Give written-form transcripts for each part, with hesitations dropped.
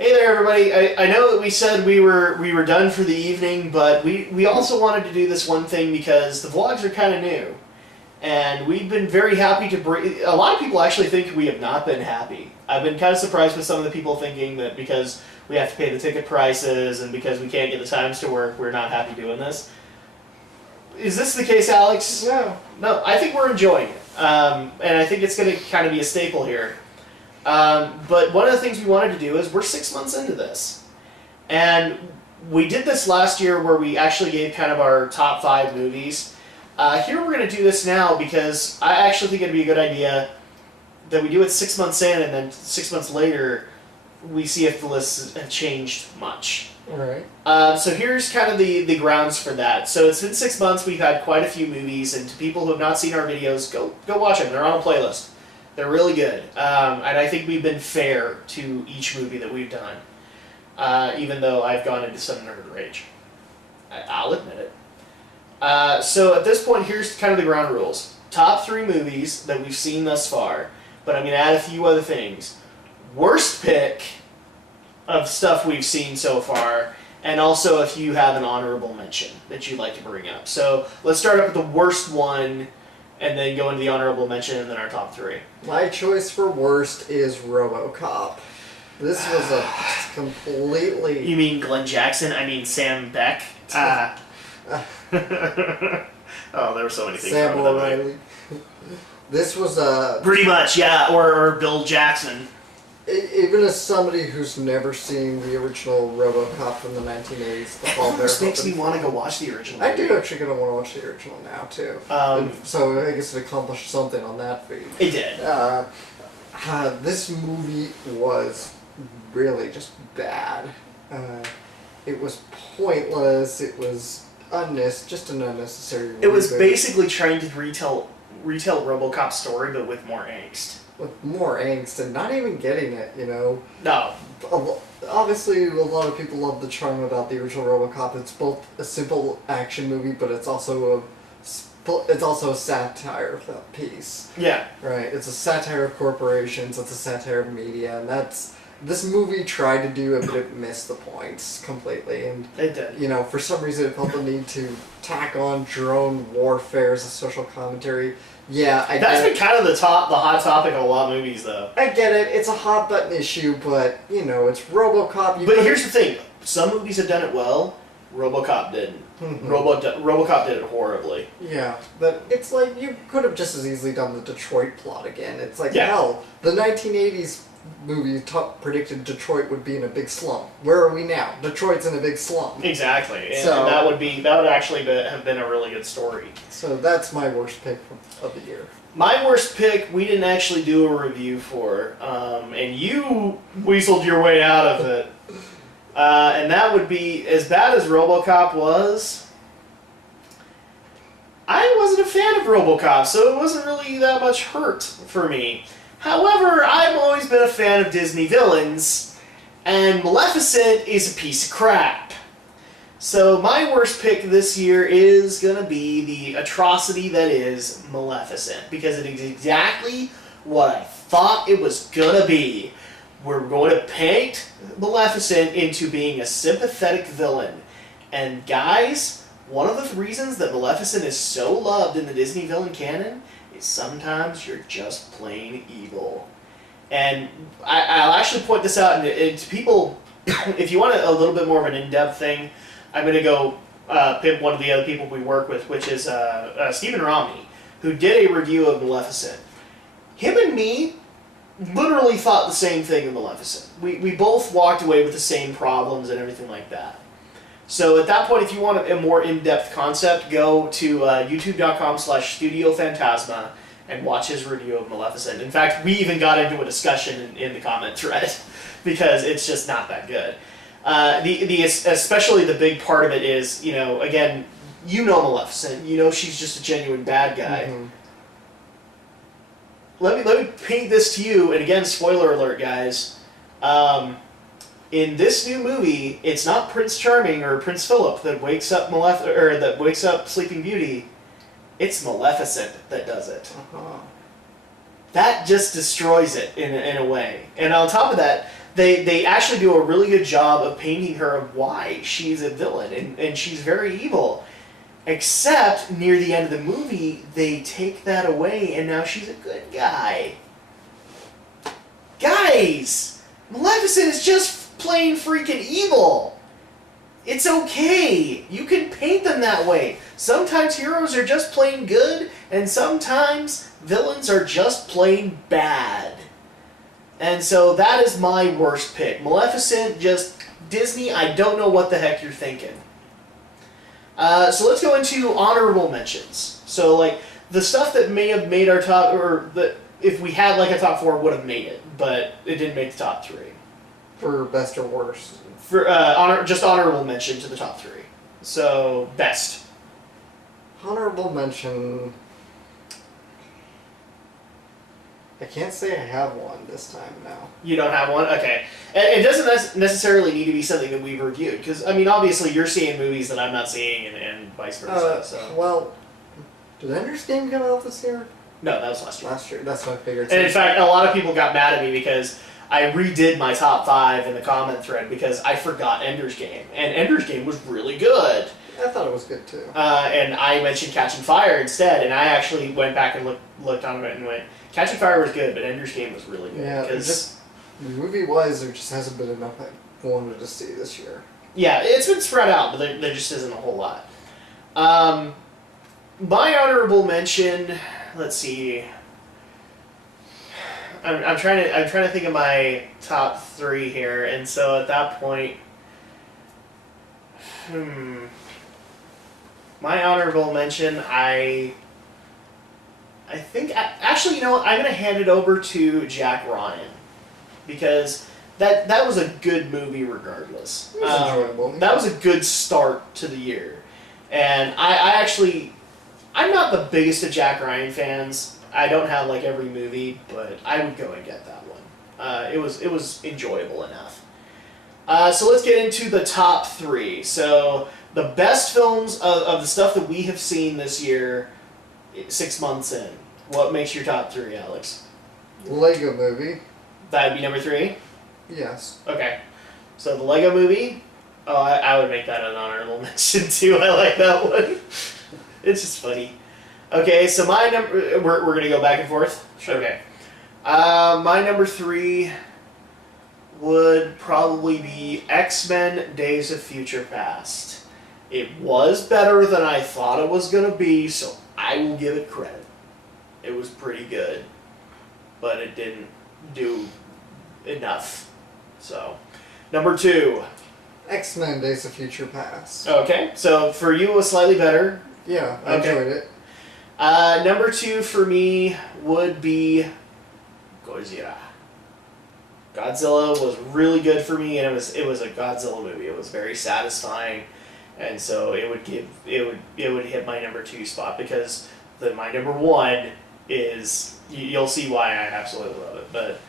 Hey there, everybody. I know that we said we were done for the evening, but we also wanted to do this one thing because the vlogs are kind of new, and we've been very happy to bring. A lot of people actually think we have not been happy. I've been kind of surprised with some of the people thinking that because we have to pay the ticket prices and because we can't get the times to work, we're not happy doing this. Is this the case, Alex? No. No, I think we're enjoying it, and I think it's going to kind of be a staple here. But one of the things we wanted to do is we're 6 months into this. And we did this last year where we actually gave kind of our top 5 movies. Here we're going to do this now because I actually think it'd be a good idea that we do it 6 months in and then 6 months later we see if the lists have changed much. Alright. So here's kind of the grounds for that. So it's been 6 months, we've had quite a few movies, and to people who have not seen our videos, go watch them. They're on a playlist. They're really good, and I think we've been fair to each movie that we've done, even though I've gone into some nerd rage. I'll admit it. So at this point, here's kind of the ground rules. Top 3 movies that we've seen thus far, but I'm going to add a few other things. Worst pick of stuff we've seen so far, and also if you have an honorable mention that you'd like to bring up. So let's start up with the worst one, and then go into the honorable mention, and then our top 3. My choice for worst is RoboCop. This was a completely... You mean Glenn Jackson? I mean Sam Beck? Oh, there were so many things Sam wrong with that O'Reilly. This was a... Pretty much, yeah, or Bill Jackson. Even as somebody who's never seen the original RoboCop from the 1980s, It almost makes me want to go watch the original. I do actually gonna want to watch the original now too. So I guess it accomplished something on that feed. It did. This movie was really just bad. It was pointless. It was just an unnecessary. It was basically trying to retell RoboCop's story, but with more angst. With more angst and not even getting it, you know. No. Obviously, a lot of people love the charm about the original RoboCop. It's both a simple action movie, but it's also a satire piece. Yeah. Right. It's a satire of corporations. It's a satire of media, and this movie tried to do it, but it missed the points completely. And it did. You know, for some reason, it felt the need to tack on drone warfare as a social commentary. Yeah, That's been kind of the hot topic of a lot of movies, though. I get it. It's a hot button issue, but you know, it's RoboCop. But here's the thing: some movies have done it well. RoboCop didn't. RoboCop did it horribly. Yeah, but it's like you could have just as easily done the Detroit plot again. It's like hell. The 1980s movie predicted Detroit would be in a big slump. Where are we now? Detroit's in a big slump. Exactly, and that would actually have been a really good story. So that's my worst pick of the year. My worst pick, we didn't actually do a review for, and you weaseled your way out of it. And that would be, as bad as RoboCop was, I wasn't a fan of RoboCop, so it wasn't really that much hurt for me. However, I've always been a fan of Disney villains, and Maleficent is a piece of crap. So my worst pick this year is going to be the atrocity that is Maleficent, because it is exactly what I thought it was going to be. We're going to paint Maleficent into being a sympathetic villain. And guys, one of the reasons that Maleficent is so loved in the Disney villain canon is sometimes you're just plain evil. And I'll actually point this out to people, if you want a little bit more of an in-depth thing, I'm going to go pimp one of the other people we work with, which is Stephen Romney, who did a review of Maleficent. Him and me literally thought the same thing of Maleficent. We both walked away with the same problems and everything like that. So at that point, if you want a more in-depth concept, go to youtube.com/StudioPhantasma and watch his review of Maleficent. In fact, we even got into a discussion in the comment thread because it's just not that good. Especially the big part of it is, you know, again, you know Maleficent, you know she's just a genuine bad guy. Mm-hmm. Let me paint this to you, and again, spoiler alert, guys. In this new movie, it's not Prince Charming or Prince Philip that wakes up Sleeping Beauty. It's Maleficent that does it. That just destroys it in a way. And on top of that, they actually do a really good job of painting her of why she's a villain, and she's very evil. Except near the end of the movie, they take that away, and now she's a good guy. Guys, Maleficent is just plain freaking evil. It's okay. You can paint them that way. Sometimes heroes are just plain good, and sometimes villains are just plain bad. And so that is my worst pick. Maleficent, just Disney, I don't know what the heck you're thinking. So let's go into honorable mentions. So, like, the stuff that may have made our top, or that if we had, like, a top 4, would have made it, but it didn't make the top 3. For best or worst? For just honorable mention to the top 3. So, best. Honorable mention... I can't say I have one this time now. You don't have one? Okay. And it doesn't necessarily need to be something that we've reviewed, because, I mean, obviously you're seeing movies that I'm not seeing, and vice versa, so... Well, did Ender's Game come out this year? No, that was last year. Last year, that's my figured. And in fact, a lot of people got mad at me because I redid my top 5 in the comment thread because I forgot Ender's Game. And Ender's Game was really good. I thought it was good, too. And I mentioned Catching Fire instead, and I actually went back and looked on it and went, Catching Fire was good, but Ender's Game was really good. Yeah, just movie-wise, there just hasn't been enough I wanted to see this year. Yeah, it's been spread out, but there just isn't a whole lot. My honorable mention, let's see. I'm trying to think of my top 3 here, and so at that point, my honorable mention, I think, actually, you know what, I'm going to hand it over to Jack Ryan, because that was a good movie regardless. It was enjoyable. That was a good start to the year. And I'm not the biggest of Jack Ryan fans. I don't have, like, every movie, but I would go and get that one. It was enjoyable enough. So let's get into the top 3. So the best films of the stuff that we have seen this year, 6 months in. What makes your top 3, Alex? Lego Movie. That'd be number 3? Yes. Okay. So the Lego Movie, I would make that an honorable mention too. I like that one. It's just funny. Okay, so my number, we're going to go back and forth? Sure. Okay. My number 3 would probably be X-Men Days of Future Past. It was better than I thought it was going to be, so I will give it credit. It was pretty good, but it didn't do enough. So, number 2. X-Men Days of Future Past. Okay, so for you it was slightly better. Yeah, I enjoyed it. Number 2 for me would be Godzilla. Godzilla was really good for me, and it was a Godzilla movie. It was very satisfying, and so it would hit my number 2 spot, because my number 1 is, you'll see why I absolutely love it. But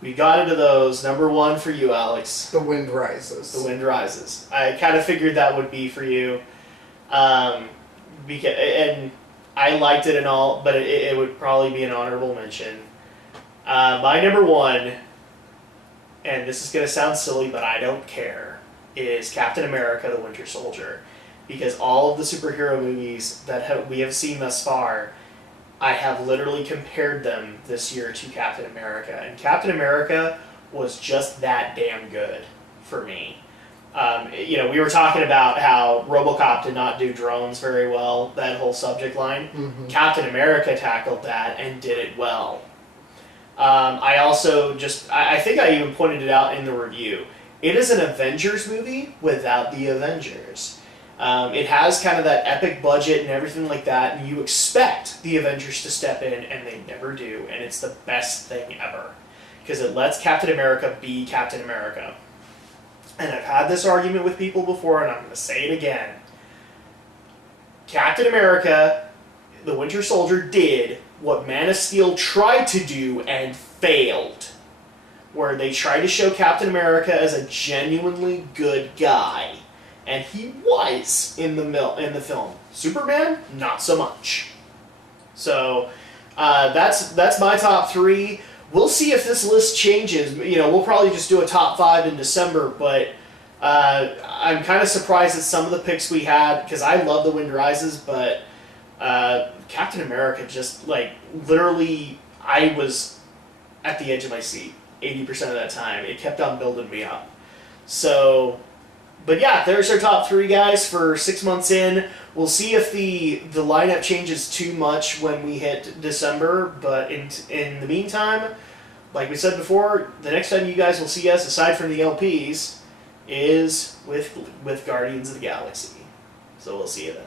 we got into those. Number 1 for you, Alex. The Wind Rises. The Wind Rises. I kind of figured that would be for you, and I liked it and all, but it would probably be an honorable mention. My number 1, and this is going to sound silly, but I don't care, is Captain America: The Winter Soldier. Because all of the superhero movies that we have seen thus far, I have literally compared them this year to Captain America. And Captain America was just that damn good for me. We were talking about how RoboCop did not do drones very well, that whole subject line. Mm-hmm. Captain America tackled that and did it well. I also I think I even pointed it out in the review. It is an Avengers movie without the Avengers. It has kind of that epic budget and everything like that, and you expect the Avengers to step in, and they never do, and it's the best thing ever. Because it lets Captain America be Captain America. And I've had this argument with people before, and I'm going to say it again. Captain America, the Winter Soldier, did what Man of Steel tried to do and failed. Where they tried to show Captain America as a genuinely good guy. And he was in the film. Superman, not so much. So, that's my top 3. we'll see if this list changes. You know, we'll probably just do a top 5 in December, but I'm kind of surprised at some of the picks we had, because I love The Wind Rises, but Captain America just, like, literally, I was at the edge of my seat 80% of that time. It kept on building me up. So, but yeah, there's our top 3 guys for 6 months in. We'll see if the lineup changes too much when we hit December, but in the meantime, like we said before, the next time you guys will see us, aside from the LPs, is with Guardians of the Galaxy. So we'll see you then.